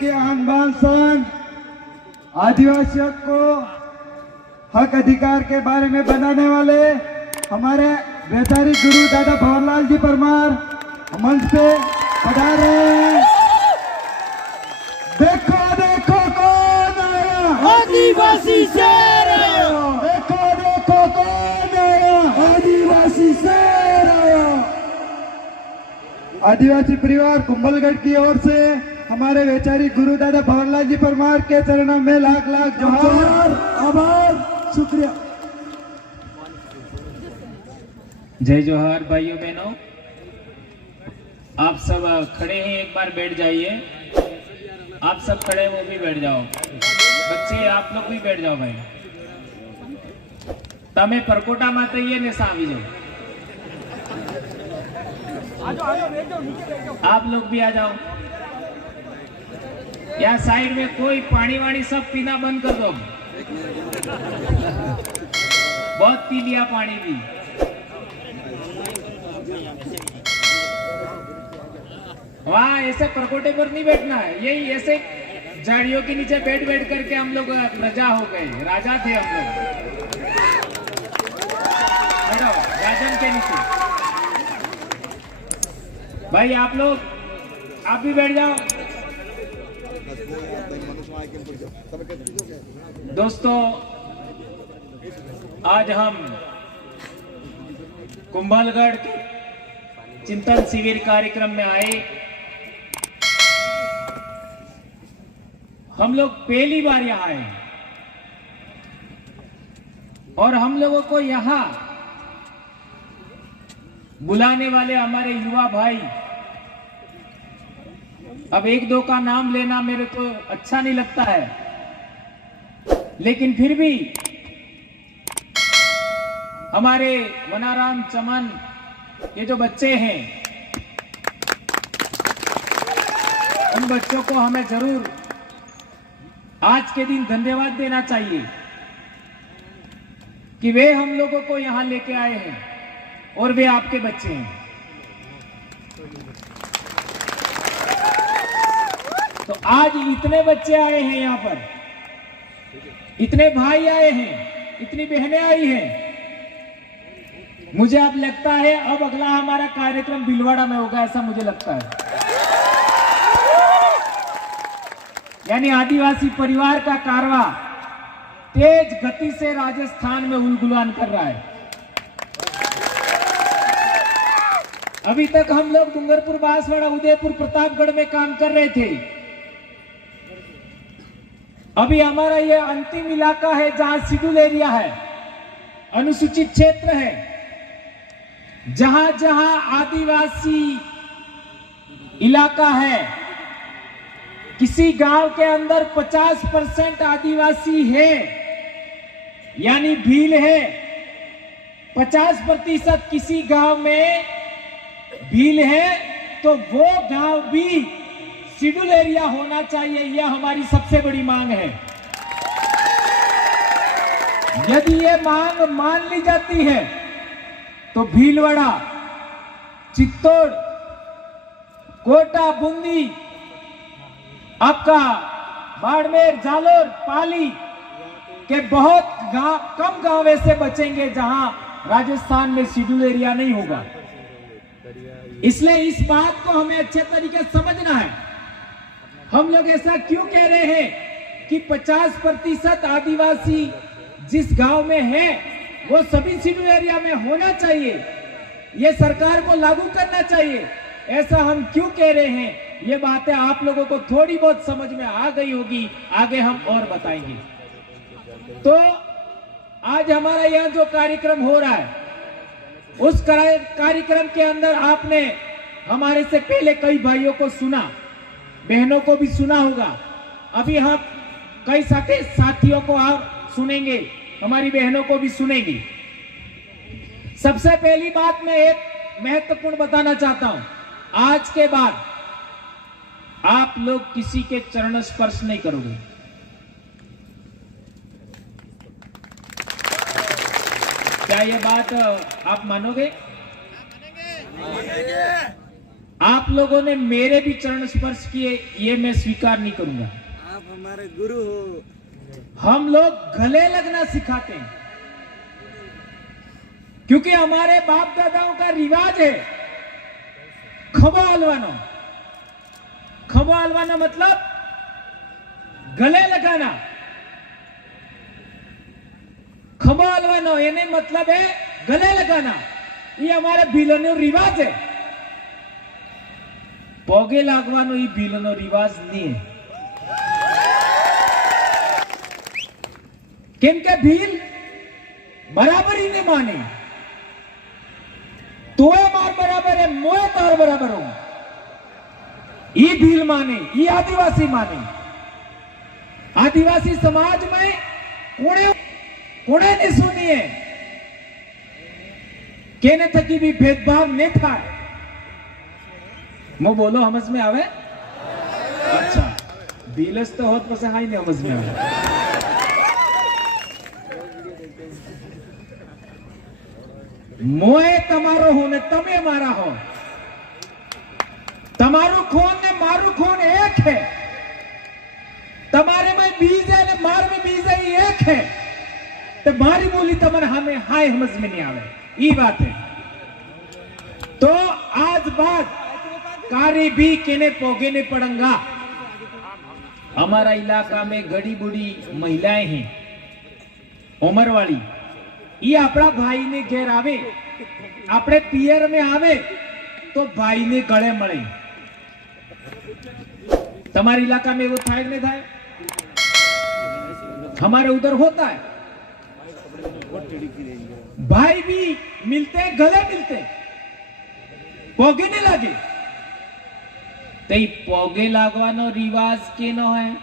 के आन बान शान आदिवासियों को हक अधिकार के बारे में बनाने वाले हमारे वैचारिक गुरु दादा भंवरलाल जी परमार मंच पे पधारे हैं। देखो देखो कौन आया, आदिवासी शेर आया। देखो देखो कौन आया, आदिवासी शेर आया। आदिवासी परिवार कुंभलगढ़ की ओर से हमारे वैचारिक गुरु दादा भंवरलाल जी परमार के चरणों में लाख लाख जोहार, आभार, शुक्रिया। जय जोहार भाइयों बहनों, आप सब खड़े हैं, एक बार बैठ जाइए। आप सब खड़े वो भी बैठ जाओ, बच्चे आप लोग भी बैठ जाओ भाई। तमे परकोटा में तैये ने सामी जाओ, आप लोग भी आ जाओ। या साइड में कोई पानी वाणी सब पीना बंद कर दो, बहुत पी लिया पानी भी। वहाँ ऐसे परकोटे पर नहीं बैठना है, यही ऐसे झाड़ियों के नीचे बैठ बैठ करके हम लोग प्रजा हो गए, राजा थे हम लोग। बैठो राजन के नीचे भाई, आप लोग आप भी बैठ जाओ। दोस्तों, आज हम कुंभलगढ़ के चिंतन शिविर कार्यक्रम में आए। हम लोग पहली बार यहाँ आए और हम लोगों को यहाँ बुलाने वाले हमारे युवा भाई, अब एक दो का नाम लेना मेरे को अच्छा नहीं लगता है, लेकिन फिर भी हमारे वनाराम चमन ये जो बच्चे हैं, उन बच्चों को हमें जरूर आज के दिन धन्यवाद देना चाहिए कि वे हम लोगों को यहां लेके आए हैं और वे आपके बच्चे हैं। तो आज इतने बच्चे आए हैं यहाँ पर, इतने भाई आए हैं, इतनी बहनें आई हैं। मुझे अब लगता है अब अगला हमारा कार्यक्रम भीलवाड़ा में होगा, ऐसा मुझे लगता है। यानी आदिवासी परिवार का कारवा तेज गति से राजस्थान में उलगुलान कर रहा है। अभी तक हम लोग डूंगरपुर, बांसवाड़ा, उदयपुर, प्रतापगढ़ में काम कर रहे थे। अभी हमारा ये अंतिम इलाका है जहां शेड्यूल एरिया है, अनुसूचित क्षेत्र है, जहां जहां आदिवासी इलाका है, किसी गांव के अंदर 50% आदिवासी है, यानी भील है, 50% किसी गांव में भील है, तो वो गांव भी शेड्यूल एरिया होना चाहिए। यह हमारी सबसे बड़ी मांग है। यदि ये मांग मान ली जाती है तो भीलवाड़ा, चित्तौड़, कोटा, बूंदी, आपका बाड़मेर, जालोर, पाली के बहुत कम गांव ऐसे बचेंगे जहां राजस्थान में शेड्यूल एरिया नहीं होगा। इसलिए इस बात को हमें अच्छे तरीके से समझना है। हम लोग ऐसा क्यों कह रहे हैं कि 50% आदिवासी जिस गांव में है वो सभी शेड्यूल एरिया में होना चाहिए, ये सरकार को लागू करना चाहिए। ऐसा हम क्यों कह रहे हैं, ये बातें आप लोगों को थोड़ी बहुत समझ में आ गई होगी, आगे हम और बताएंगे। तो आज हमारा यहाँ जो कार्यक्रम हो रहा है, उस कार्यक्रम के अंदर आपने हमारे से पहले कई भाइयों को सुना, बहनों को भी सुना होगा। अभी हम कई साथियों को आप सुनेंगे, हमारी बहनों को भी सुनेंगे। सबसे पहली बात मैं एक महत्वपूर्ण बताना चाहता हूं, आज के बाद आप लोग किसी के चरण स्पर्श नहीं करोगे। क्या ये बात आप मानोगे? आप लोगों ने मेरे भी चरण स्पर्श किए, ये मैं स्वीकार नहीं करूंगा। आप हमारे गुरु हो। हम लोग गले लगना सिखाते हैं, क्योंकि हमारे बाप दादाओं का रिवाज है खबो हलवाना। खबो हलवाना मतलब गले लगाना। खबो हलवानो यानी मतलब है गले लगाना। ये हमारे भीलोनो रिवाज है। पोगे लागवानो ये भीलोनो रिवाज नहीं है। केम के भील बराबरी ने माने। तो मार बराबर है, मोए तार बराबर हूं। ये भील माने, ये आदिवासी माने। आदिवासी समाज में कोने ने सुनी है केने थकी भी भेदभाव नहीं था। मो बोलो समझ में आवे? अच्छा, भीलस तो होत पसे हाई नहीं समझ में आवे। मोए तमारो हो ने तमे मारा हो। तमारू खून ने मारू खून एक है। तमारे में बीज है ने मार में बीज है, ये एक है। तो मारी बोली तमन हमें हाय समझ में नहीं आवे, ये बात है। तो आज बात कारी भी केने पोगे ने पड़ंगा। हमारा इलाका में गड़ी बुड़ी महिलाएं हैं, उम्र वाली। ये अपना भाई ने घेर आवे, अपने पियर में आवे तो भाई ने गले मळे। तुम्हारे इलाका में वो थाय नहीं थाय? हमारे उधर होता है। भाई भी मिलते हैं, गले मिलते हैं, पोगे नहीं लागे। तो पोगे लागवानो रिवाज केनो है?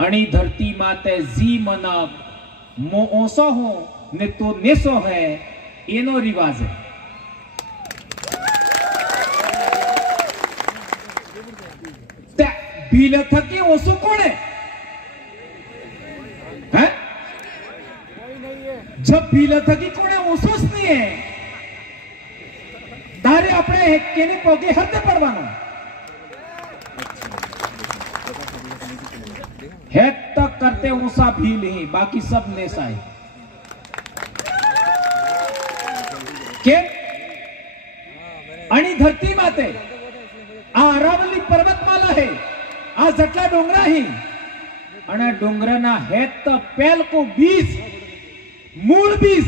अणी धरती माते जी मनक मो ओसो हो ने तो नेसो है, एनो रिवाज है। भील थकी ओसु कौन है? हैं? जब भील थकी कौन है ओसुस नहीं है। दारे अपने केने पोगे हरते पड़वानो है तक करते ऊंसा भील ही, बाकी सब नेसा है। के आणि धरती माते अरावली पर्वतमाला है, आ जटला डोंगरा ही आणि डोंगराना है तो पेल को 20 मूल 20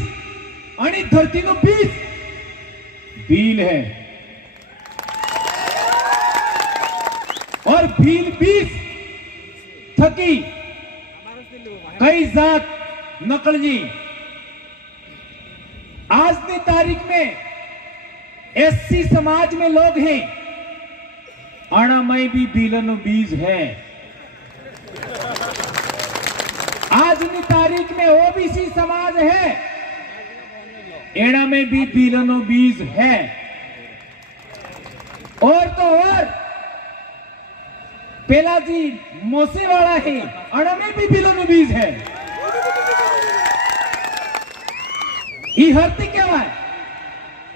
आणि धरती नो 20 भील है। और भील 20 थकी कई जात नकलजी। आज की तारीख में एससी समाज में लोग हैं, अणामय भी भीलनो बीज है। आज की तारीख में ओबीसी समाज है, एड़ा में भी भीलनो बीज है। और तो और पेला जी मोसे वाला है, अड़ा में भी भीलनो बीज है। ये हरती क्या है?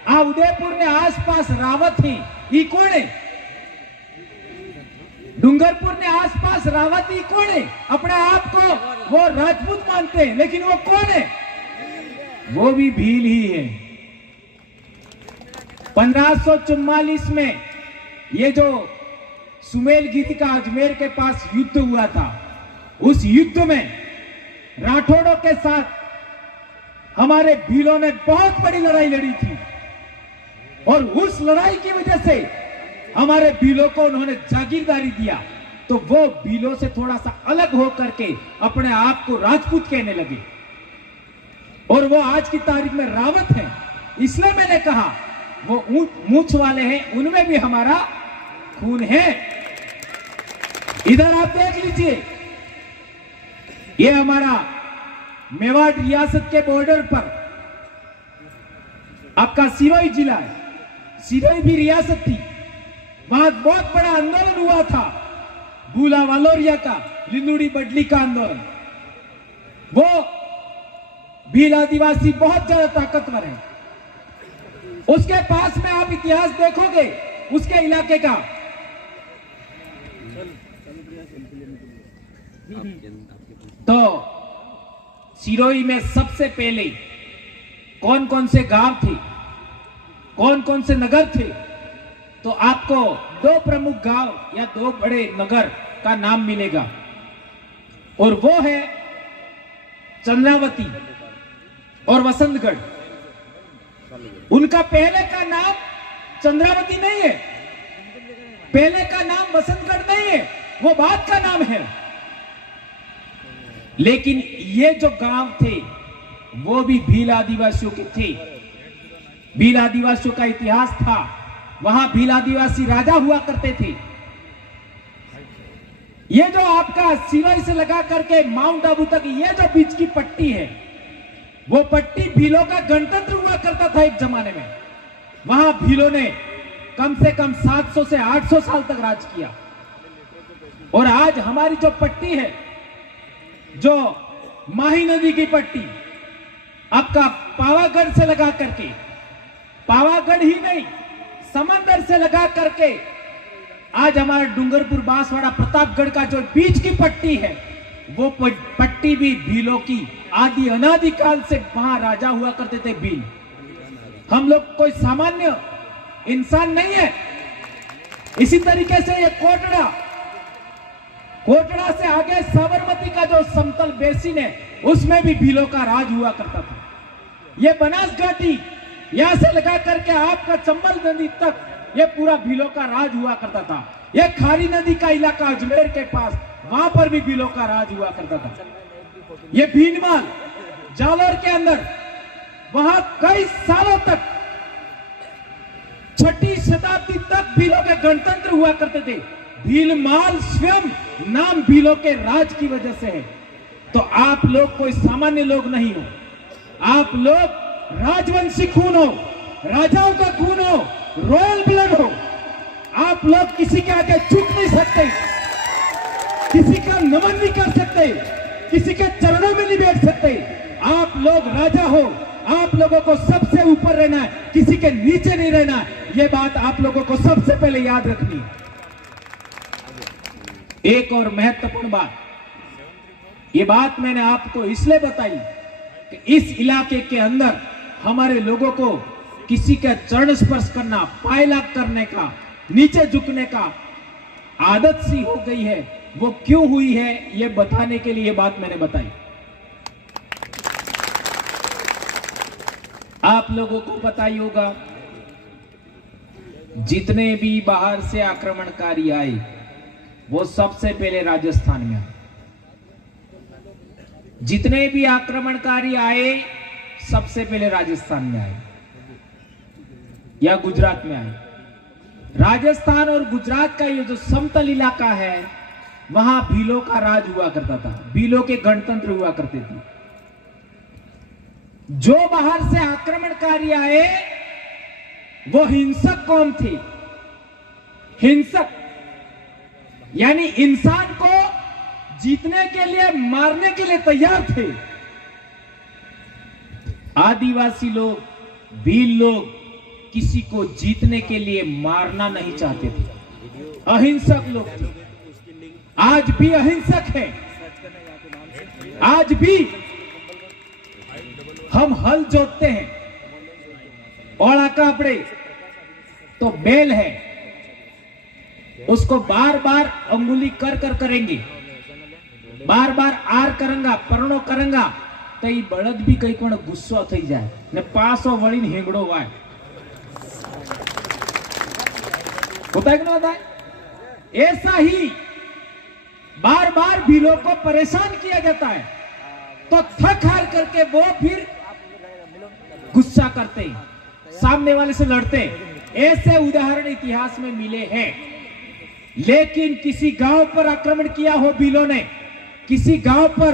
आ उदयपुर ने आसपास रावत ही, ये कौन है? डूंगरपुर ने आसपास रावत ही कौन है? अपने आप को वो राजपूत मानते हैं, लेकिन वो कौन है? वो भी भील ही है। 1544 में ये जो सुमेलगिरी का अजमेर के पास युद्ध हुआ था, उस युद्ध में राठौड़ों के साथ हमारे भीलों ने बहुत बड़ी लड़ाई लड़ी थी। और उस लड़ाई की वजह से हमारे भीलों को उन्होंने जागीरदारी दिया। तो वो भीलों से थोड़ा सा अलग होकर के अपने आप को राजपूत कहने लगे, और वो आज की तारीख में रावत हैं। इसलिए मैंने कहा वो मूछ वाले हैं, उनमें भी हमारा खून है। इधर आप देख लीजिए, ये हमारा मेवाड़ रियासत के बॉर्डर पर आपका सिरोही जिला है। सिरोही भी रियासत थी, वहां बहुत बड़ा आंदोलन हुआ था, भूला वालोरिया का, लिंदुड़ी बडली का आंदोलन। वो भील आदिवासी बहुत ज्यादा ताकतवर है। उसके पास में आप इतिहास देखोगे उसके इलाके का, तो सिरोही में सबसे पहले कौन कौन से गांव थे, कौन कौन से नगर थे, तो आपको दो प्रमुख गांव या दो बड़े नगर का नाम मिलेगा, और वो है चंद्रावती और वसंतगढ़। उनका पहले का नाम चंद्रावती नहीं है, पहले का नाम वसंतगढ़ नहीं है, वो बाद का नाम है। लेकिन ये जो गांव थे वो भी भील आदिवासियों के थे। भील आदिवासियों का इतिहास था, वहां भील आदिवासी राजा हुआ करते थे। ये जो आपका सिरोही से लगा करके माउंट आबू तक ये जो बीच की पट्टी है, वो पट्टी भीलों का गणतंत्र हुआ करता था एक जमाने में। वहां भीलों ने कम से कम 700 से 800 साल तक राज किया। और आज हमारी जो पट्टी है, जो माही नदी की पट्टी, आपका पावागढ़ से लगा करके, पावागढ़ ही नहीं समंदर से लगा करके आज हमारा डूंगरपुर, बांसवाड़ा, प्रतापगढ़ का जो बीच की पट्टी है, वो पट्टी भी भीलों की आदि अनादि काल से वहां राजा हुआ करते थे भील। हम लोग कोई सामान्य इंसान नहीं है। इसी तरीके से ये कोटड़ा, कोटड़ा से आगे साबरमती का जो समतल बेसिन है, उसमें भी भीलों का राज हुआ करता था। ये बनास घाटी यहां से लगा करके आपका चंबल नदी तक ये पूरा भीलों का राज हुआ करता था। ये खारी नदी का इलाका अजमेर के पास, वहां पर भी भीलों का राज हुआ करता था। ये भीनमाल जालोर के अंदर, वहां कई सालों तक 6ठी शताब्दी तक भीलों के गणतंत्र हुआ करते थे। भीलमाल स्वयं नाम भीलों के राज की वजह से है। तो आप लोग कोई सामान्य लोग नहीं हो, आप लोग राजवंशी खून हो, राजाओं का खून हो, रॉयल ब्लड हो। आप लोग किसी के आगे झुक नहीं सकते, किसी का नमन नहीं कर सकते, किसी के चरणों में नहीं बैठ सकते। आप लोग राजा हो, आप लोगों को सबसे ऊपर रहना है, किसी के नीचे नहीं रहना है। यह बात आप लोगों को सबसे पहले याद रखनी है। एक और महत्वपूर्ण बात, ये बात मैंने आपको इसलिए बताई कि इस इलाके के अंदर हमारे लोगों को किसी का चरण स्पर्श करना, पायलाग करने का, नीचे झुकने का आदत सी हो गई है। वो क्यों हुई है, ये बताने के लिए ये बात मैंने बताई। आप लोगों को पता ही होगा, जितने भी बाहर से आक्रमणकारी आए वो सबसे पहले राजस्थान में आए। जितने भी आक्रमणकारी आए सबसे पहले राजस्थान में आए या गुजरात में आए। राजस्थान और गुजरात का ये जो समतल इलाका है, वहां भीलों का राज हुआ करता था, भीलों के गणतंत्र हुआ करते थे। जो बाहर से आक्रमणकारी आए वो हिंसक कौन थे? हिंसक यानी इंसान को जीतने के लिए, मारने के लिए तैयार थे। आदिवासी लोग, भील लोग किसी को जीतने के लिए मारना नहीं चाहते थे, अहिंसक लोग थे। आज भी अहिंसक है। आज भी हम हल जोतते हैं, ओड़ा कापड़े तो बैल है, उसको बार बार अंगुली कर कर करेंगे, बार बार आर करेंगा, परણો करेंगा, तो ये बળદ भी कई कोण गुस्सो થઈ જાય ને પાછો વળીને હેંગડો વાય। होता है कि नहीं होता है? ऐसा ही बार बार भीलों को परेशान किया जाता है, तो थक हार करके वो फिर गुस्सा करते, सामने वाले से लड़ते। ऐसे उदाहरण इतिहास में मिले हैं। लेकिन किसी गांव पर आक्रमण किया हो भीलों ने, किसी गांव पर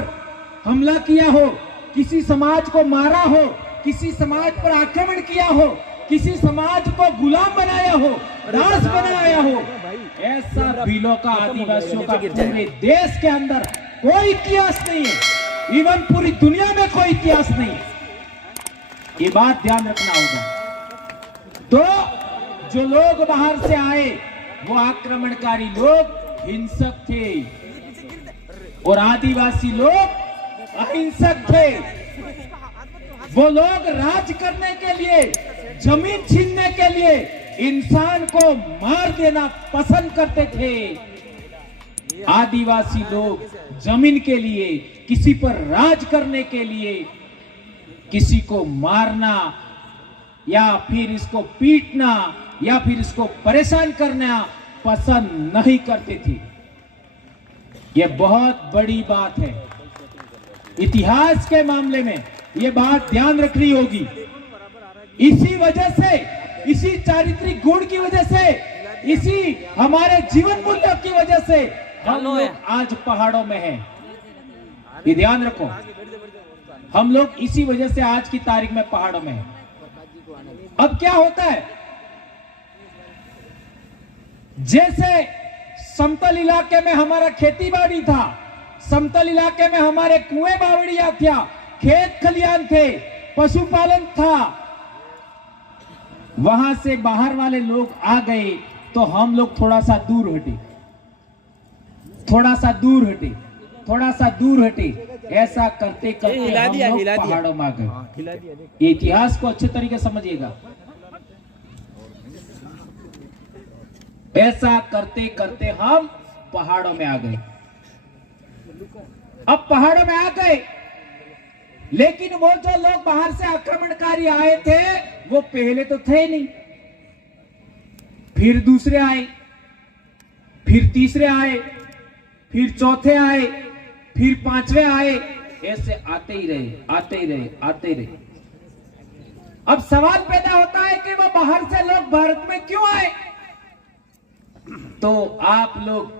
हमला किया हो, किसी समाज को मारा हो, किसी समाज पर आक्रमण किया हो, किसी समाज को गुलाम बनाया हो, दास बनाया हो, ऐसा भीलों का, आदिवासियों का पूरे देश के अंदर कोई इतिहास नहीं है। इवन पूरी दुनिया में कोई इतिहास नहीं। ये बात ध्यान रखना होगा। तो जो लोग बाहर से आए वो आक्रमणकारी लोग हिंसक थे और आदिवासी लोग अहिंसक थे। वो लोग राज करने के लिए, जमीन छीनने के लिए इंसान को मार देना पसंद करते थे। आदिवासी लोग जमीन के लिए, किसी पर राज करने के लिए किसी को मारना या फिर इसको पीटना या फिर इसको परेशान करना पसंद नहीं करते थे। यह बहुत बड़ी बात है। इतिहास के मामले में यह बात ध्यान रखनी होगी। इसी वजह से, इसी चारित्रिक गुण की वजह से, इसी हमारे जीवन मूल्यों की वजह से हम लोग आज पहाड़ों में हैं। ये ध्यान रखो, हम लोग इसी वजह से आज की तारीख में पहाड़ों में हैं। अब क्या होता है, जैसे समतल इलाके में हमारा खेती बाड़ी था, समतल इलाके में हमारे कुएं बावड़ियां था, खेत खलियान थे, पशुपालन था, वहां से बाहर वाले लोग आ गए तो हम लोग थोड़ा सा दूर हटे, थोड़ा सा दूर हटे, थोड़ा सा दूर हटे। ऐसा करते करते हम लोग पहाड़ों में आ गए। ये इतिहास को अच्छे तरीके से समझिएगा। ऐसा करते करते हम पहाड़ों में आ गए। अब पहाड़ों में आ गए, लेकिन वो जो लोग बाहर से आक्रमणकारी आए थे वो पहले तो थे नहीं, फिर दूसरे आए, फिर तीसरे आए, फिर चौथे आए, फिर पांचवे आए, ऐसे आते ही रहे, आते ही रहे, आते रहे। अब सवाल पैदा होता है कि वो बाहर से लोग भारत में क्यों आए? तो आप लोग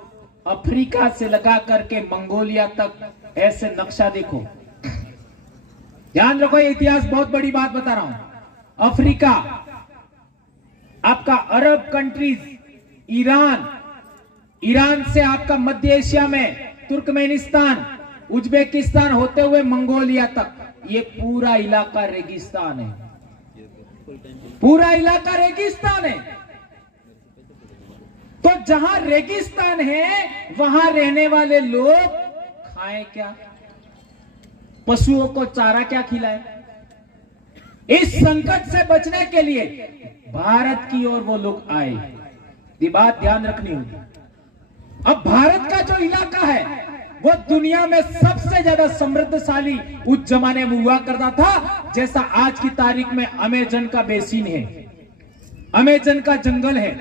अफ्रीका से लगा करके मंगोलिया तक ऐसे नक्शा देखो। ध्यान रखो, ये इतिहास बहुत बड़ी बात बता रहा हूं। अफ्रीका, आपका अरब कंट्रीज, ईरान, ईरान से आपका मध्य एशिया में तुर्कमेनिस्तान, उज्बेकिस्तान होते हुए मंगोलिया तक, ये पूरा इलाका रेगिस्तान है, पूरा इलाका रेगिस्तान है। तो जहां रेगिस्तान है वहां रहने वाले लोग खाएं क्या? पशुओं को चारा क्या खिलाएं? इस संकट से बचने के लिए भारत की ओर वो लोग आए। ये बात ध्यान रखनी होगी। अब भारत का जो इलाका है वो दुनिया में सबसे ज्यादा समृद्धशाली उस जमाने में हुआ करता था। जैसा आज की तारीख में अमेजन का बेसिन है, अमेजन का जंगल है,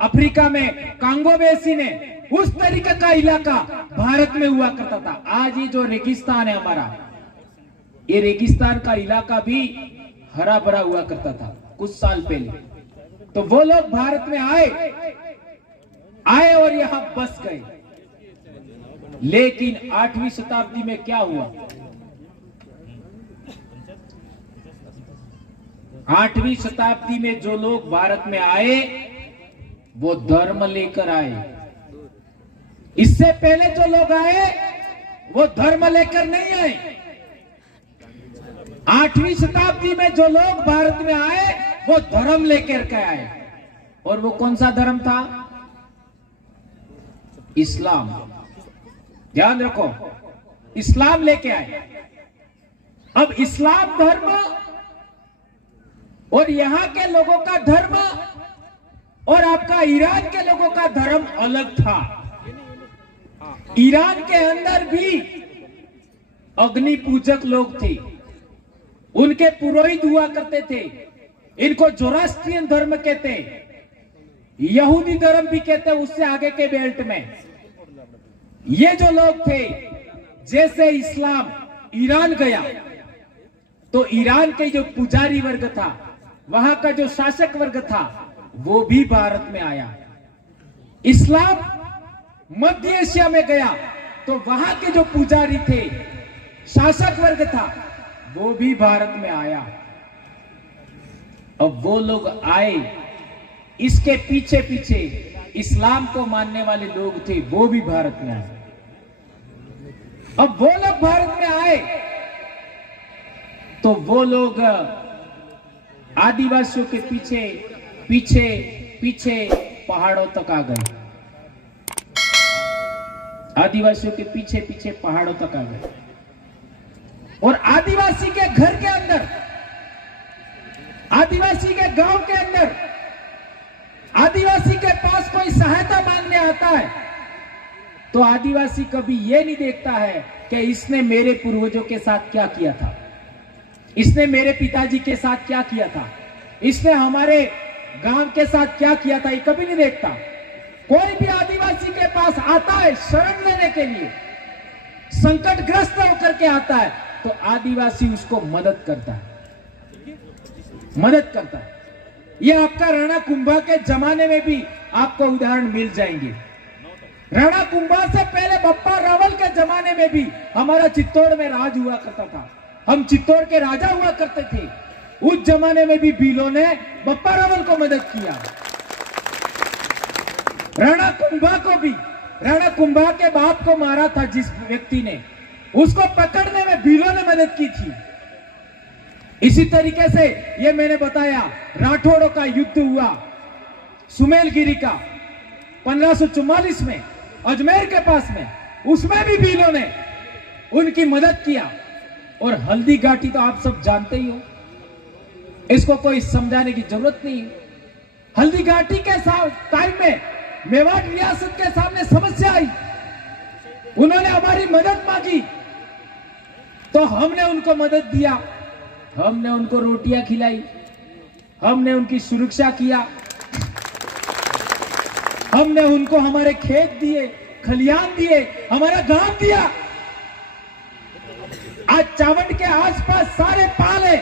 अफ्रीका में कांगो बेसिन है, उस तरीके का इलाका भारत में हुआ करता था। आज ये जो रेगिस्तान है हमारा, ये रेगिस्तान का इलाका भी हरा भरा हुआ करता था कुछ साल पहले। तो वो लोग भारत में आए और यहां बस गए। लेकिन 8वीं शताब्दी में क्या हुआ? 8वीं शताब्दी में जो लोग भारत में आए वो धर्म लेकर आए। इससे पहले जो लोग आए वो धर्म लेकर नहीं आए। 8वीं शताब्दी में जो लोग भारत में आए वो धर्म लेकर के आए। और वो कौन सा धर्म था? इस्लाम। ध्यान रखो, इस्लाम लेके आए। अब इस्लाम धर्म और यहां के लोगों का धर्म और आपका ईरान के लोगों का धर्म अलग था। ईरान के अंदर भी अग्नि पूजक लोग थे, उनके पुरोहित हुआ करते थे। इनको जोरास्ट्रियन धर्म कहते, यहूदी धर्म भी कहते। उससे आगे के बेल्ट में ये जो लोग थे, जैसे इस्लाम ईरान गया तो ईरान के जो पुजारी वर्ग था, वहां का जो शासक वर्ग था, वो भी भारत में आया। इस्लाम मध्य एशिया में गया तो वहां के जो पुजारी थे, शासक वर्ग था, वो भी भारत में आया। अब वो लोग आए, इसके पीछे पीछे इस्लाम को मानने वाले लोग थे, वो भी भारत में आए। अब वो लोग भारत में आए तो वो लोग आदिवासियों के पीछे पीछे पीछे पहाड़ों तक आ गए, आदिवासियों के पीछे पीछे पहाड़ों तक आ गए। और आदिवासी के घर के अंदर, आदिवासी के गांव के अंदर, आदिवासी के पास कोई सहायता मांगने आता है तो आदिवासी कभी यह नहीं देखता है कि इसने मेरे पूर्वजों के साथ क्या किया था, इसने मेरे पिताजी के साथ क्या किया था, इसने हमारे गांव के साथ क्या किया था, ये कभी नहीं देखता। कोई भी आदिवासी के पास आता है शरण लेने के लिए, संकटग्रस्त होकर के आता है तो आदिवासी उसको मदद करता है, मदद करता है। यह आपका राणा कुंभा के जमाने में भी आपको उदाहरण मिल जाएंगे। राणा कुंभा से पहले बप्पा रावल के जमाने में भी हमारा चित्तौड़ में राज हुआ करता था, हम चित्तौड़ के राजा हुआ करते थे। उस जमाने में भी भीलों ने बप्पा रावल को मदद किया। राणा कुंभा को भी, राणा कुंभा के बाप को मारा था जिस व्यक्ति ने, उसको पकड़ने में भीलों ने मदद की थी। इसी तरीके से ये मैंने बताया राठौड़ों का युद्ध हुआ सुमेलगिरी का 1544 में अजमेर के पास में, उसमें भी भीलों ने उनकी मदद किया। और हल्दी घाटी तो आप सब जानते ही हो, इसको कोई समझाने की जरूरत नहीं है। हल्दी घाटी के टाइम में मेवाड़ रियासत के सामने समस्या आई, उन्होंने हमारी मदद मांगी तो हमने उनको मदद दिया, हमने उनको रोटियां खिलाई, हमने उनकी सुरक्षा किया, हमने उनको हमारे खेत दिए, खलियान दिए, हमारा गांव दिया। आज चावंड के आसपास सारे पाल है,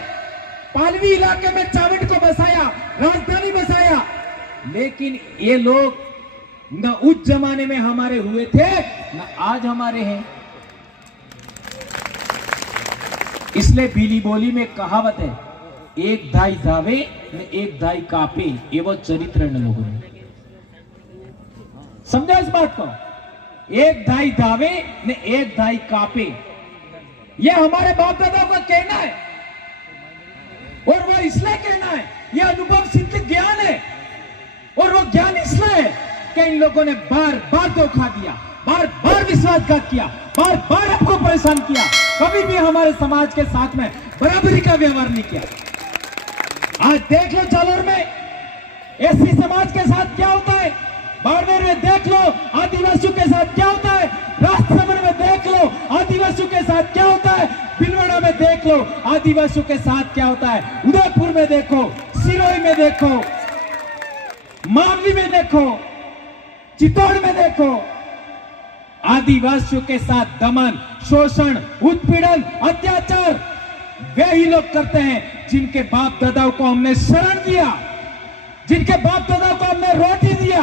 पालवी इलाके में चावंड को बसाया, राजधानी बसाया, लेकिन ये लोग न उस जमाने में हमारे हुए थे न आज हमारे हैं। इसलिए भीली बोली में कहावत है, एक दाई धावे न एक दाई कापे, ये वो चरित्र है लोगों ने। समझा इस बात को? एक दाई धावे न एक दाई कापे, ये हमारे बाप दादा का कहना है और वो इसलिए कहना है, ये अनुभव सिद्ध ज्ञान है। और वो ज्ञान इसलिए है कि इन लोगों ने बार बार धोखा दिया, बार बार विश्वासघात किया, बार बार आपको परेशान किया, कभी भी हमारे समाज के साथ में बराबरी का व्यवहार नहीं किया। आज देख लो जालोर में एससी समाज के साथ क्या होता है, बाड़मेर में देख लो आदिवासियों के साथ क्या होता है, राजसमंद में देख लो आदिवासियों के साथ क्या होता है, भीलवाड़ा में देख लो आदिवासियों के साथ क्या होता है, उदयपुर में देखो, सिरोही में देखो, मावली में देखो, चित्तौड़ में देखो। आदिवासियों के साथ दमन, शोषण, उत्पीड़न, अत्याचार वे ही लोग करते हैं जिनके बाप दादाओं को हमने शरण दिया, जिनके बाप दादाओं को हमने रोटी दिया,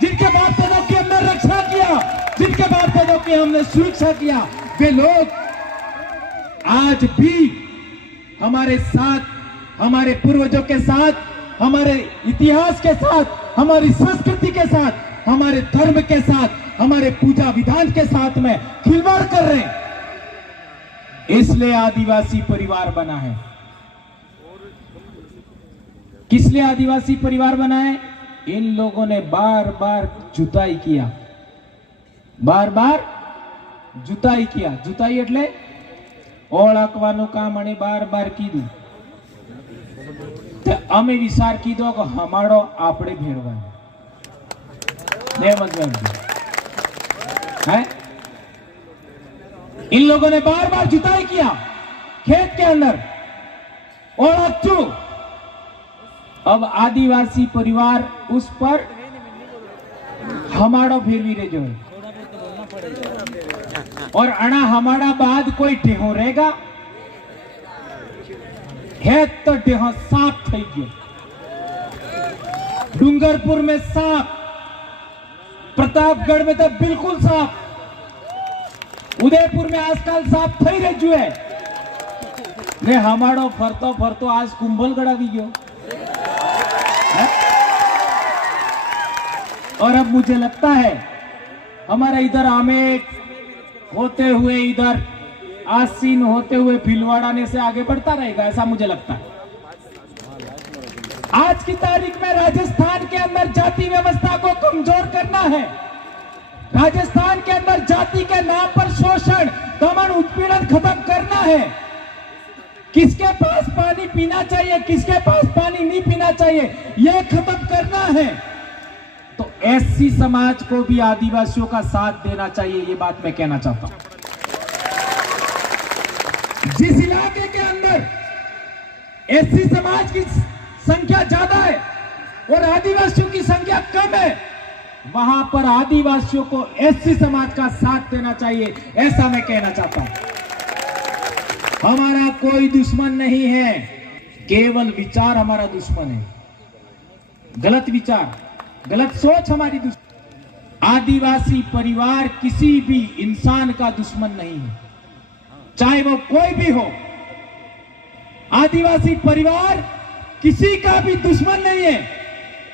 जिनके बाप दादाओं की हमने रक्षा किया, जिनके बाप दादाओं की हमने सुरक्षा किया। वे लोग आज भी हमारे साथ, हमारे पूर्वजों के साथ, हमारे इतिहास के साथ, हमारी संस्कृति के साथ, हमारे धर्म के साथ, हमारे पूजा विधान के साथ में खिलवाड़ कर रहे हैं। इसलिए आदिवासी परिवार बना है। किस लिए आदिवासी परिवार बना है? इन लोगों ने बार बार जुताई किया, बार बार जुताई किया। जुताई એટલે ઓળખવાનું કામ અને બાર બાર કીધું તે અમે વિચાર કીધો કે હમાડો આપણે ભેળવાનો ને મતલબ है। इन लोगों ने बार बार जुताई किया खेत के अंदर और अच्छू। अब आदिवासी परिवार उस पर हमारा फेरवी रे जो है और अणा हमारा बाद कोई ढेहो रहेगा है तो ढेहो साफ थई गयो। डूंगरपुर में साफ, प्रतापगढ़ में तो बिल्कुल साफ, उदयपुर में आजकल साफ थई रह्यु है ने हमारो फरतो फरतो आज कुंभलगढ़ આવી ગયો। और अब मुझे लगता है हमारा इधर आमेर होते हुए, इधर आसीन होते हुए भीलवाड़ा ने से आगे बढ़ता रहेगा, ऐसा मुझे लगता है। आज की तारीख में राजस्थान के अंदर जाति व्यवस्था को कमजोर करना है। राजस्थान के अंदर जाति के नाम पर शोषण, दमन, उत्पीड़न खत्म करना है। किसके पास पानी पीना चाहिए, किसके पास पानी नहीं पीना चाहिए, यह खत्म करना है। तो एससी समाज को भी आदिवासियों का साथ देना चाहिए, ये बात मैं कहना चाहता हूं। जिस इलाके के अंदर एससी समाज की संख्या ज्यादा है और आदिवासियों की संख्या कम है, वहां पर आदिवासियों को एससी समाज का साथ देना चाहिए, ऐसा मैं कहना चाहता हूं। हमारा कोई दुश्मन नहीं है, केवल विचार हमारा दुश्मन है। गलत विचार, गलत सोच हमारी दुश्मन। आदिवासी परिवार किसी भी इंसान का दुश्मन नहीं है, चाहे वो कोई भी हो। आदिवासी परिवार किसी का भी दुश्मन नहीं है,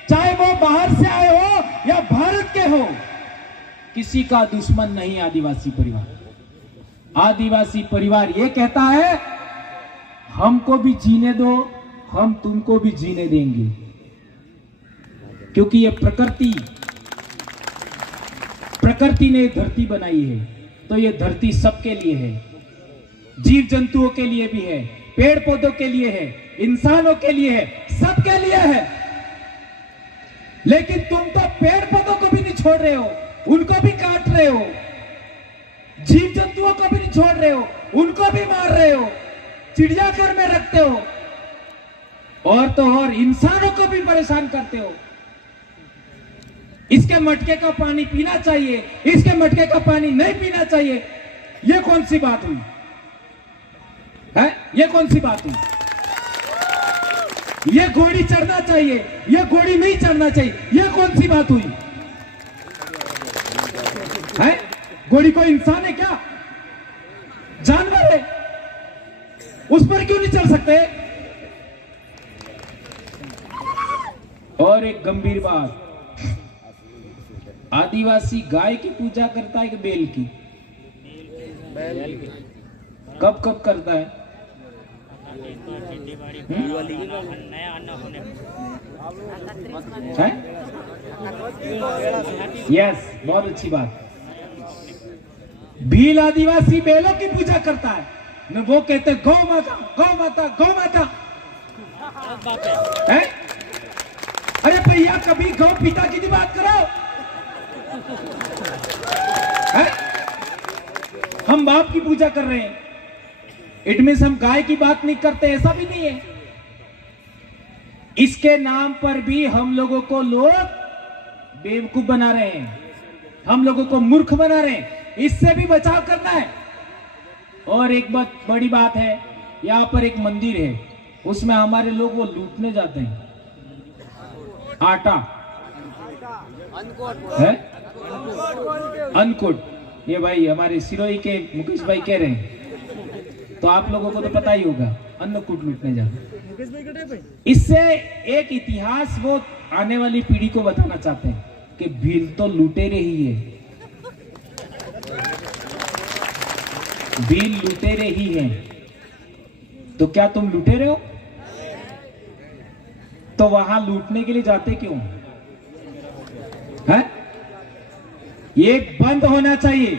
चाहे वो बाहर से आए हो या भारत के हो, किसी का दुश्मन नहीं आदिवासी परिवार। आदिवासी परिवार ये कहता है हमको भी जीने दो, हम तुमको भी जीने देंगे, क्योंकि ये प्रकृति ने धरती बनाई है, तो ये धरती सबके लिए है, जीव जंतुओं के लिए भी है, पेड़ पौधों के लिए है, इंसानों के लिए है, सबके लिए है। लेकिन तुम तो पेड़ पौधों को भी नहीं छोड़ रहे हो, उनको भी काट रहे हो, जीव जंतुओं को भी नहीं छोड़ रहे हो, उनको भी मार रहे हो, चिड़ियाघर में रखते हो, और तो और इंसानों को भी परेशान करते हो। इसके मटके का पानी पीना चाहिए, इसके मटके का पानी नहीं पीना चाहिए, ये कौन सी बात हुई है? ये कौन सी बात हुई? ये घोड़ी चढ़ना चाहिए, ये घोड़ी नहीं चढ़ना चाहिए, ये कौन सी बात हुई है? घोड़ी कोई इंसान है क्या? जानवर है, उस पर क्यों नहीं चढ़ सकते? और एक गंभीर बात, आदिवासी गाय की पूजा करता है कि बैल की? कब कब करता है? यस, बहुत अच्छी बात। भील आदिवासी बैलों की पूजा करता है, न वो कहते गौ माता, गौ माता, गौ माता है? अरे भैया, कभी गौ पिता की बात करो है? हम बाप की पूजा कर रहे हैं, इट मीन्स हम गाय की बात नहीं करते, ऐसा भी नहीं है। इसके नाम पर भी हम लोगों को लोग बेवकूफ बना रहे हैं, हम लोगों को मूर्ख बना रहे हैं, इससे भी बचाव करना है। और एक बहुत बड़ी बात है, यहाँ पर एक मंदिर है, उसमें हमारे लोग वो लूटने जाते हैं, आटा है, अन्नकूट। ये भाई हमारे सिरोही के मुकेश भाई कह रहे हैं, तो आप लोगों को तो पता ही होगा, अन्नकूट लूटने जाते। इससे एक इतिहास वो आने वाली पीढ़ी को बताना चाहते हैं कि भील तो लुटेरे ही है, भील लुटेरे ही हैं। तो क्या तुम लुटेरे हो? तो वहां लूटने के लिए जाते क्यों है? ये बंद होना चाहिए,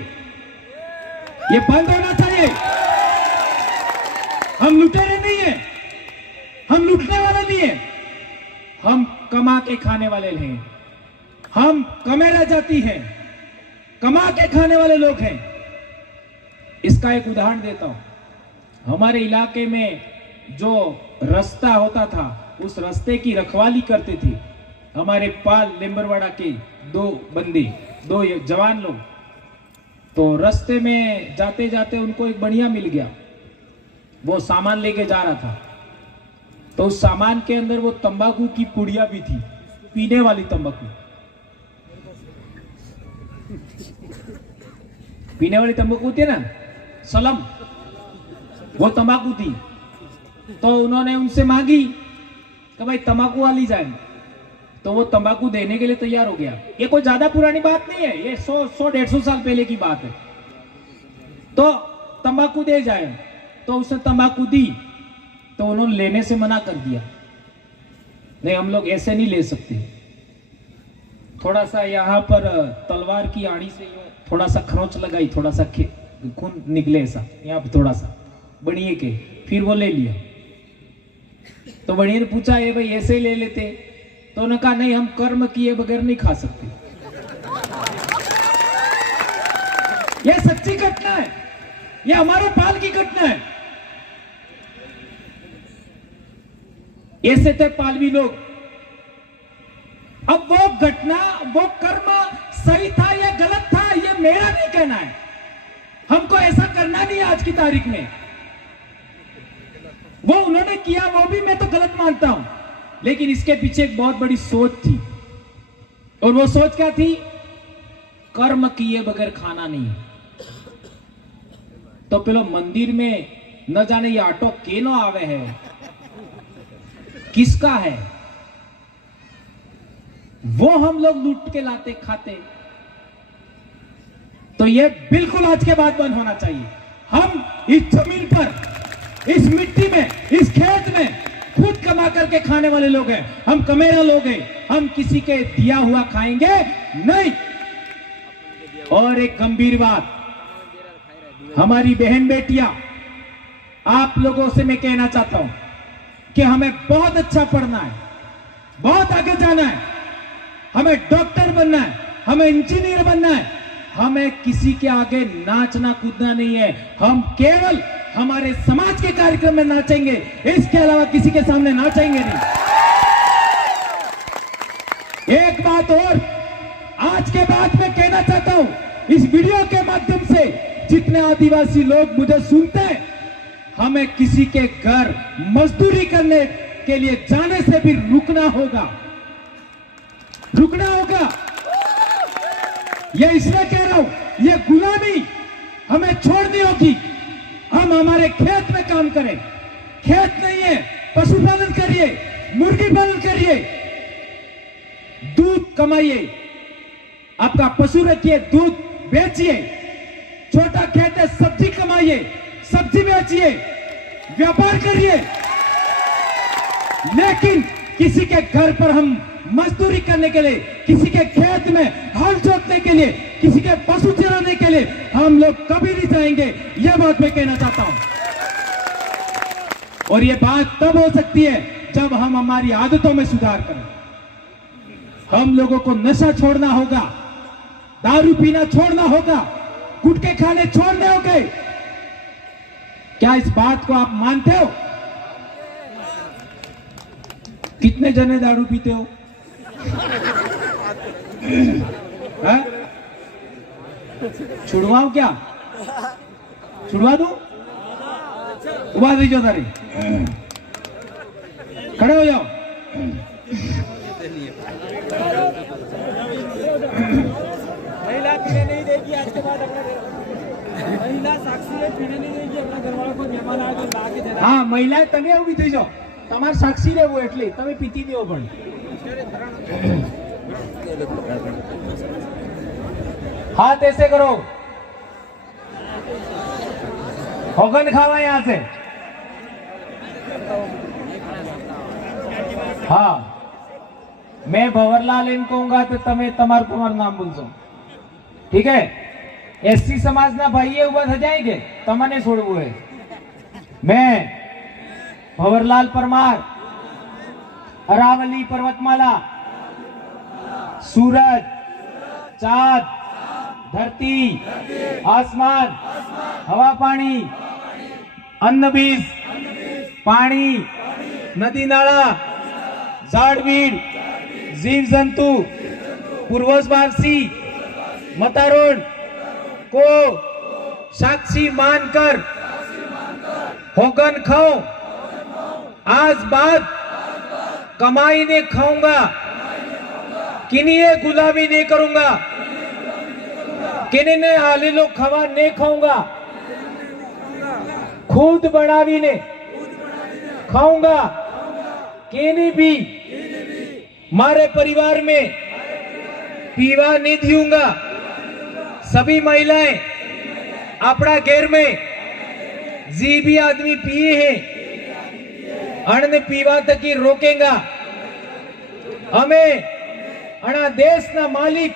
ये बंद होना चाहिए। हम लुटेरे नहीं है, हम लूटने वाले नहीं है, हम कमा के खाने वाले हैं, हम कमेरा जाति हैं, कमा के खाने वाले लोग हैं। इसका एक उदाहरण देता हूं। हमारे इलाके में जो रास्ता होता था, उस रास्ते की रखवाली करते थे हमारे पाल लिंबरवाड़ा के दो बंदे, दो जवान लोग। तो रास्ते में जाते जाते उनको एक बढ़िया मिल गया, वो सामान लेके जा रहा था। तो उस सामान के अंदर वो तंबाकू की पुड़िया भी थी, पीने वाली तंबाकू, पीने वाली तंबाकू होती है ना, सलम, वो तंबाकू थी। तो उन्होंने उनसे मांगी कि भाई तंबाकू वाली जाए, तो वो तंबाकू देने के लिए तैयार हो गया। ये कोई ज्यादा पुरानी बात नहीं है, ये 100-150 साल पहले की बात है। तो तंबाकू दे जाए, तो उसने तंबाकू दी, तो उन्होंने लेने से मना कर दिया। नहीं, हम लोग ऐसे नहीं ले सकते। थोड़ा सा यहाँ पर तलवार की आड़ी से थोड़ा सा खरोंच लगाई, थोड़ा सा खून निकले ऐसा, यहाँ पे थोड़ा सा बढ़िए के, फिर वो ले लिया। तो बढ़िया ने पूछा, ये भाई ऐसे ले लेते? तो उन्होंने कहा नहीं, हम कर्म किए बगैर नहीं खा सकते। यह सच्ची घटना है, यह हमारे पाल की घटना है। ऐसे थे पालवी लोग। अब वो घटना, वो कर्म सही था या गलत था, यह मेरा नहीं कहना है। हमको ऐसा करना नहीं है आज की तारीख में। वो उन्होंने किया, वो भी मैं तो गलत मानता हूं, लेकिन इसके पीछे एक बहुत बड़ी सोच थी। और वो सोच क्या थी? कर्म किए बगैर खाना नहीं है। तो पेलो मंदिर में न जाने ये ऑटो केनो आवे है, किसका है, वो हम लोग लूट के लाते खाते। तो ये बिल्कुल आज के बाद बंद होना चाहिए। हम इस जमीन पर, इस मिट्टी में, इस खेत में खुद कमा करके खाने वाले लोग हैं। हम कमेरा लोग हैं, हम किसी के दिया हुआ खाएंगे नहीं। और एक गंभीर बात, हमारी बहन बेटियां, आप लोगों से मैं कहना चाहता हूं कि हमें बहुत अच्छा पढ़ना है, बहुत आगे जाना है, हमें डॉक्टर बनना है, हमें इंजीनियर बनना है। हमें किसी के आगे नाचना कूदना नहीं है। हम केवल हमारे समाज के कार्यक्रम में नाचेंगे, इसके अलावा किसी के सामने नाचेंगे नहीं। एक बात और आज के बाद मैं कहना चाहता हूं, इस वीडियो के माध्यम से जितने आदिवासी लोग मुझे सुनते हैं, हमें किसी के घर मजदूरी करने के लिए जाने से भी रुकना होगा, रुकना होगा। यह इसलिए कह रहा हूं, यह गुलामी हमें छोड़नी होगी। हम हमारे खेत में काम करें। खेत नहीं है, पशुपालन करिए, मुर्गी पालन करिए, दूध कमाइए, आपका पशु रखिए, दूध बेचिए। छोटा खेत है, सब्जी कमाइए, सब्जी बेचिए, व्यापार करिए। लेकिन किसी के घर पर हम मजदूरी करने के लिए, किसी के खेत में हल जोतने के लिए, किसी के पशु चराने के लिए हम लोग कभी नहीं जाएंगे। यह बात मैं कहना चाहता हूं। और यह बात तब हो सकती है जब हम हमारी आदतों में सुधार करें। हम लोगों को नशा छोड़ना होगा, दारू पीना छोड़ना होगा, गुटखे खाने छोड़ने होंगे। क्या इस बात को आप मानते हो? कितने जने दारू पीते हो? छुड़वाऊं क्या? छुड़वा दूं? उबा दीजिए तारी, खड़े हो जाओ। महिला पीने नहीं देगी आज के बाद अपना महिला साक्षी है, पीने नहीं देगी अपना घरवालों को मेहमान आए तो ला के देना। हाँ, महिलाएं તમે ઉભી થઈ જાઓ, તમારે સાક્ષી રહેવું એટલે તમે પીતી દેવો પણ। हाथ ऐसे करो, होगन खावा यहां से। हाँ, मैं भंवरलाल एम कहूंगा तो તમે તમારું નામ બોલશો, ठीक है? एससी समाज ना भाई उभा થઈ जाएंगे, તમને છોડવું है। मैं भंवरलाल परमार, अरावली पर्वतमाला, सूरज, चांद, धरती, आसमान, हवा पानी, अन्न बीज, पानी, नदी नाला, झाड़ बीड़, जीव जंतु, पूर्वजवासी, मतारोण को साक्षी मानकर होगन खाओ। आज बाद कमाई ने खाऊंगा, किन्हीं गुलामी नहीं करूंगा, किन्हीं ने आले लोग खावा नहीं खाऊंगा, खुद बनावी ने खाऊंगा। किन्हीं भी मारे परिवार में पीवा नहीं दूंगा। सभी महिलाएं अपना घेर में जी भी आदमी पिए हैं, अन्न पीवा तक ही रोकेगा। અમે આના દેશના માલિક,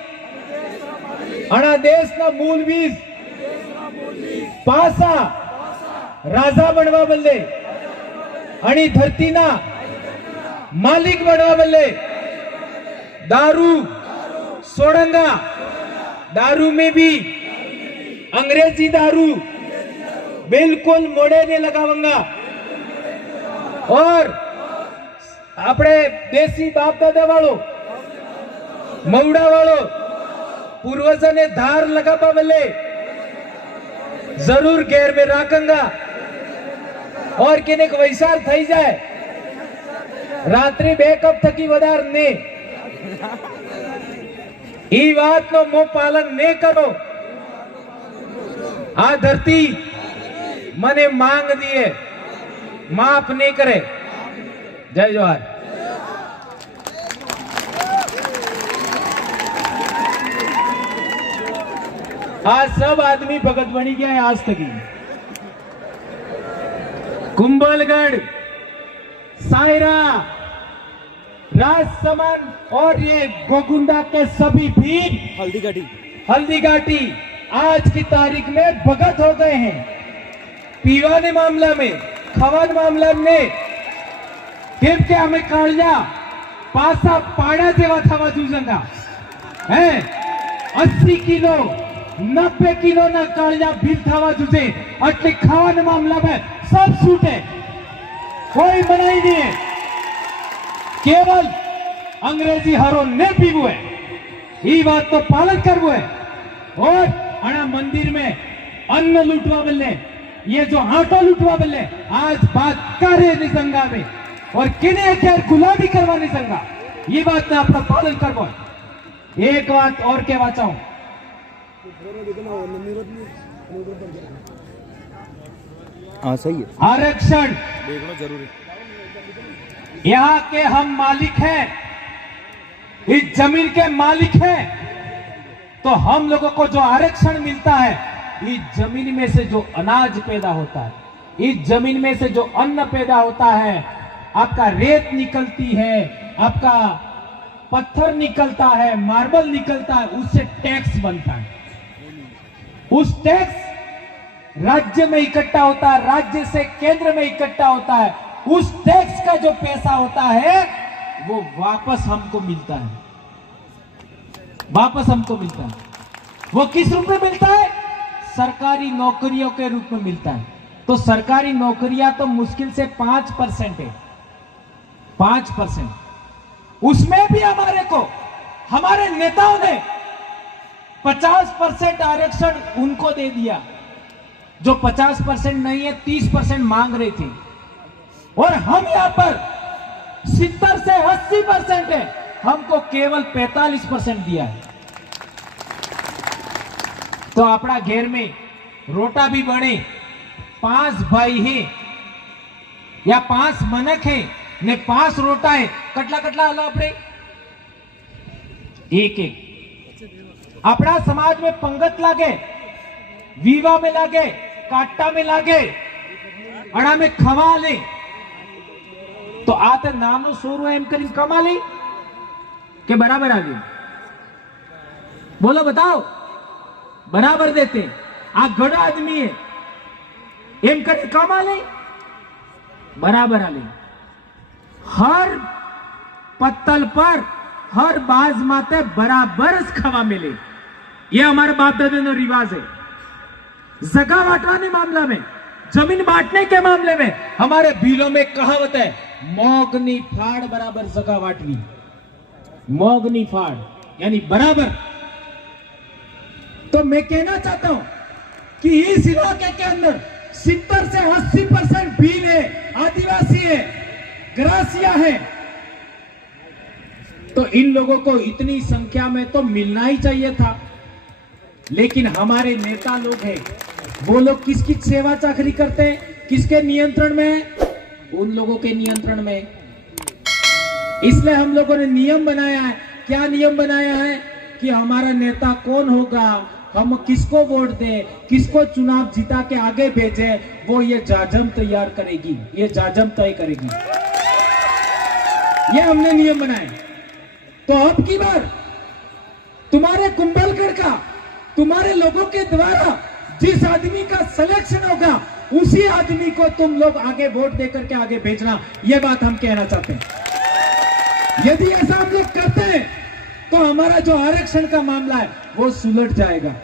આના દેશના મૂળવીર પાસા રાજા બનવા બદલે, આની ધરતીના मालिक बनवा बदले दारू सोड़ंगा, दारू में भी अंग्रेजी दारू बिल्कुल मोड़े ने लगावंगा और अपने देसी बाप दादा वालों मऊड़ा वालों पूर्वज ने धार लगा बदले जरूर घेर में राखंगा और किने वैसार थई जाए रात्रि 2 कप थकी वधार ने ई बात नो मो पालन ने करो। आ धरती मने मांग दिए माफ नहीं करे। जय जोहार। आज सब आदमी भगत बनी गया है। आज तक कुंभलगढ़, सायरा, राजसमंद और ये गोगुंडा के सभी भीड़ हल्दीघाटी आज की तारीख में भगत हो गए हैं। पीवाने मामला में, खवान मामला में केम के हमें कालिया पासा पाड़ा जेवा थवा जूझंगा है। 80 किलो 90 किलो ना कालिया भीड़ थवा जूझे अटले खवान मामला में सब छूटे, कोई मनाई नहीं है। केवल अंग्रेजी हरो ने पीवू है, ये बात तो पालन करवो है। और अना मंदिर में अन्न लूटवा बल्ले, ये जो आटो लूटवा बल्ले आज बात करे नहीं संगा में और किने क्या गुलामी करवा नहीं संगा, ये बात ने अपना पालन करवो है। एक बात और कहवा चाहूं, सही है, आरक्षण देखना जरूरी। यहाँ के हम मालिक हैं, इस जमीन के मालिक हैं, तो हम लोगों को जो आरक्षण मिलता है, इस जमीन में से जो अनाज पैदा होता है, इस जमीन में से जो अन्न पैदा होता है, आपका रेत निकलती है, आपका पत्थर निकलता है, मार्बल निकलता है, उससे टैक्स बनता है। उस टैक्स राज्य में इकट्ठा होता है, राज्य से केंद्र में इकट्ठा होता है। उस टैक्स का जो पैसा होता है वो वापस हमको मिलता है, वापस हमको मिलता है। वो किस रूप में मिलता है? सरकारी नौकरियों के रूप में मिलता है। तो सरकारी नौकरियां तो मुश्किल से 5% है, 5%। उसमें भी हमारे को हमारे नेताओं ने 50% आरक्षण उनको दे दिया, जो 50% नहीं है 30% मांग रही थी, और हम यहां पर 70 से 80% है, हमको केवल 45% दिया है। तो अपना घेर में रोटा भी बने, 5 भाई है या 5 मनक है ने 5 रोटा है, कटला कटला आला अपने एक एक। अपना समाज में पंगत लागे, विवाह में लागे, काटा में लागे, अड़ा में खवा ले, तो आते नानो सोरो एम करीन कमा ले के बराबर आ गए? बोलो बताओ, बराबर देते? आ गड़ा आदमी है, एम करे कमा ले, बराबर आ ले। हर पत्तल पर, हर बाज माते बराबर खवा मिले, ये हमारे बाप दादा का रिवाज है। जगह बांटवाने मामला में, जमीन बांटने के मामले में हमारे भीलों में कहावत है, मोगनी फाड़ बराबर जगह बांटवी। मोगनी फाड़ यानी बराबर। तो मैं कहना चाहता हूं कि इस इलाके के अंदर 70 से 80% भील है, आदिवासी है, ग्रासिया है। तो इन लोगों को इतनी संख्या में तो मिलना ही चाहिए था, लेकिन हमारे नेता लोग हैं, वो लोग किसकी सेवा चाकरी करते हैं, किसके नियंत्रण में है? उन लोगों के नियंत्रण में। इसलिए हम लोगों ने नियम बनाया है। क्या नियम बनाया है? कि हमारा नेता कौन होगा, हम किसको वोट दें, किसको चुनाव जिता के आगे भेजे, वो ये जाजम तैयार करेगी, ये जाजम तय करेगी। ये हमने नियम बनाए। तो अब की बार तुम्हारे कुंभलगढ़ का, तुम्हारे लोगों के द्वारा जिस आदमी का सिलेक्शन होगा उसी आदमी को तुम लोग आगे वोट देकर के आगे भेजना, यह बात हम कहना चाहते हैं। यदि ऐसा हम लोग करते हैं तो हमारा जो आरक्षण का मामला है वो सुलझ जाएगा,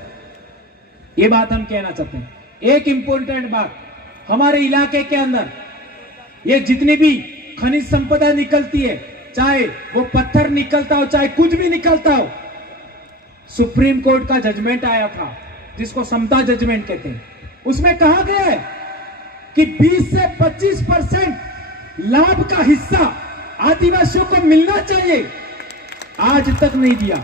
ये बात हम कहना चाहते हैं। एक इंपॉर्टेंट बात, हमारे इलाके के अंदर ये जितनी भी खनिज संपदा निकलती है, चाहे वो पत्थर निकलता हो चाहे कुछ भी निकलता हो, सुप्रीम कोर्ट का जजमेंट आया था जिसको समता जजमेंट कहते हैं। उसमें कहा गया है कि 20 से 25% लाभ का हिस्सा आदिवासियों को मिलना चाहिए, आज तक नहीं दिया।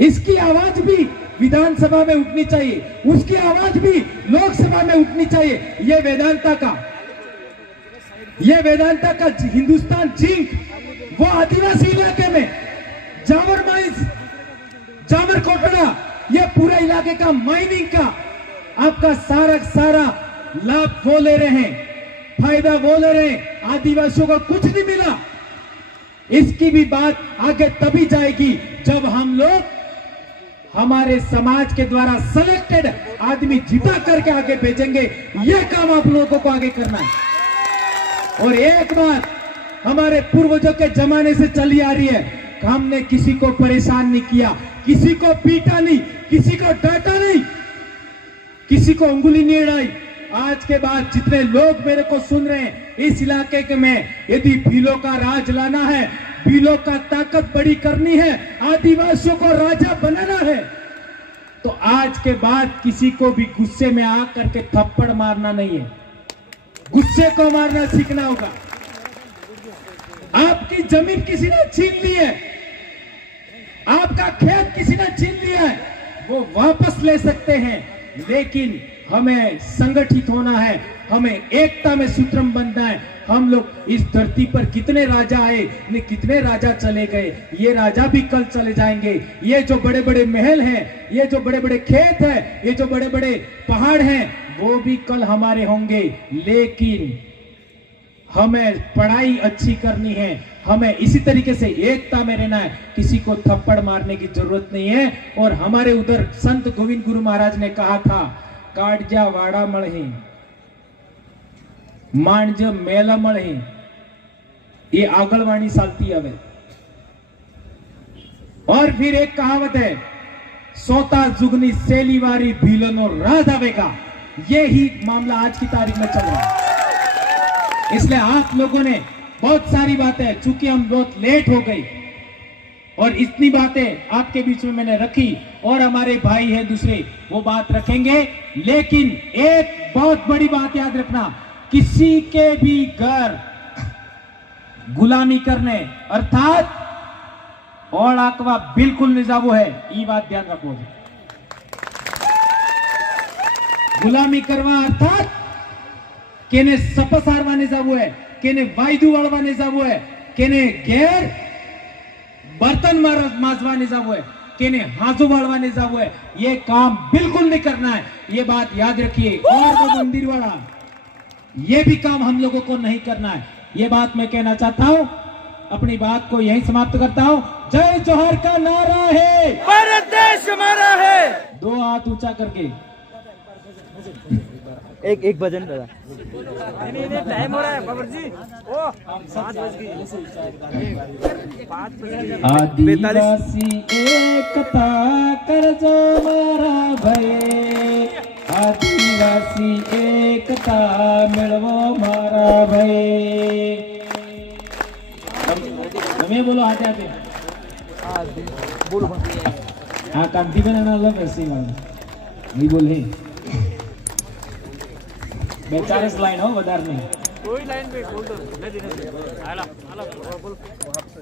इसकी आवाज भी विधानसभा में उठनी चाहिए, उसकी आवाज भी लोकसभा में उठनी चाहिए। यह वेदांता का हिंदुस्तान जिंक वो आदिवासी इलाके में जावर माइंस, जावर कोटड़ा, ये पूरे इलाके का माइनिंग का आपका सारा लाभ वो ले रहे हैं, फायदा वो ले रहे हैं, आदिवासियों को कुछ नहीं मिला। इसकी भी बात आगे तभी जाएगी जब हम लोग हमारे समाज के द्वारा सिलेक्टेड आदमी जिता करके आगे भेजेंगे। यह काम आप लोगों को आगे करना है। और एक बात हमारे पूर्वजों के जमाने से चली आ रही है, हमने किसी को परेशान नहीं किया, किसी को पीटा नहीं, किसी को डांटा नहीं, किसी को उंगली नहीं अड़ाई। आज के बाद जितने लोग मेरे को सुन रहे हैं इस इलाके के में, यदि भीलों का राज लाना है, भीलों का ताकत बड़ी करनी है, आदिवासियों को राजा बनाना है, तो आज के बाद किसी को भी गुस्से में आकर के थप्पड़ मारना नहीं है, गुस्से को मारना सीखना होगा। आपकी जमीन किसी ने छीन ली है, आपका खेत किसी ने छीन लिया है, वो वापस ले सकते हैं, लेकिन हमें संगठित होना है, हमें एकता में सूत्रम बनना है। हम लोग इस धरती पर कितने राजा आए, कितने राजा चले गए, ये राजा भी कल चले जाएंगे। ये जो बड़े बड़े महल हैं, ये जो बड़े बड़े खेत हैं, ये जो बड़े बड़े पहाड़ हैं, वो भी कल हमारे होंगे। लेकिन हमें पढ़ाई अच्छी करनी है, हमें इसी तरीके से एकता में रहना है, किसी को थप्पड़ मारने की जरूरत नहीं है। और हमारे उधर संत गोविंद गुरु महाराज ने कहा था, काटजा वाड़ा मळही मांज मेला मळही, ये आगलवाणी सालती हवे। और फिर एक कहावत है, सोता जुगनी सेलीवारी भीलनो राज आवेगा। ये ही मामला आज की तारीख में चल रहा है। इसलिए आप लोगों ने बहुत सारी बातें, चूंकि हम बहुत लेट हो गई और इतनी बातें आपके बीच में मैंने रखी, और हमारे भाई हैं दूसरे वो बात रखेंगे। लेकिन एक बहुत बड़ी बात याद रखना, किसी के भी घर गुलामी करने अर्थात और आकवा बिल्कुल निजाबो है, ये बात ध्यान रखो। गुलामी करवा अर्थात केने सपसारवा निजाबो है, केने वायदू वाळवा निजाबो है, केने घेर बर्तन माजवा निजाबो है, केने हाजू वाळवा निजाबो है, ये काम बिल्कुल नहीं करना है, ये बात याद रखिए। और वो मंदिर वाला, ये भी काम हम लोगों को नहीं करना है, ये बात मैं कहना चाहता हूं। अपनी बात को यहीं समाप्त करता हूं। जय जोहर का नारा है, भारत देश हमारा है। दो हाथ ऊंचा करके एक भजन दादा। टाइम हो रहा है बाबर जी, ओ 7 बज गई। आदिवासी एकता कर जो मारा भय, आदिवासी एकता मेळवो मारा भय। તમે બોલો હાથે હાથે बोलो। हाँ कांति बहन अलग ऐसे नहीं बोले, 42 लाइन हो वधार नहीं। कोई लाइन पे बोल दो,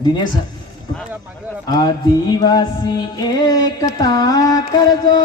दिनेश आदिवासी एकता कर जो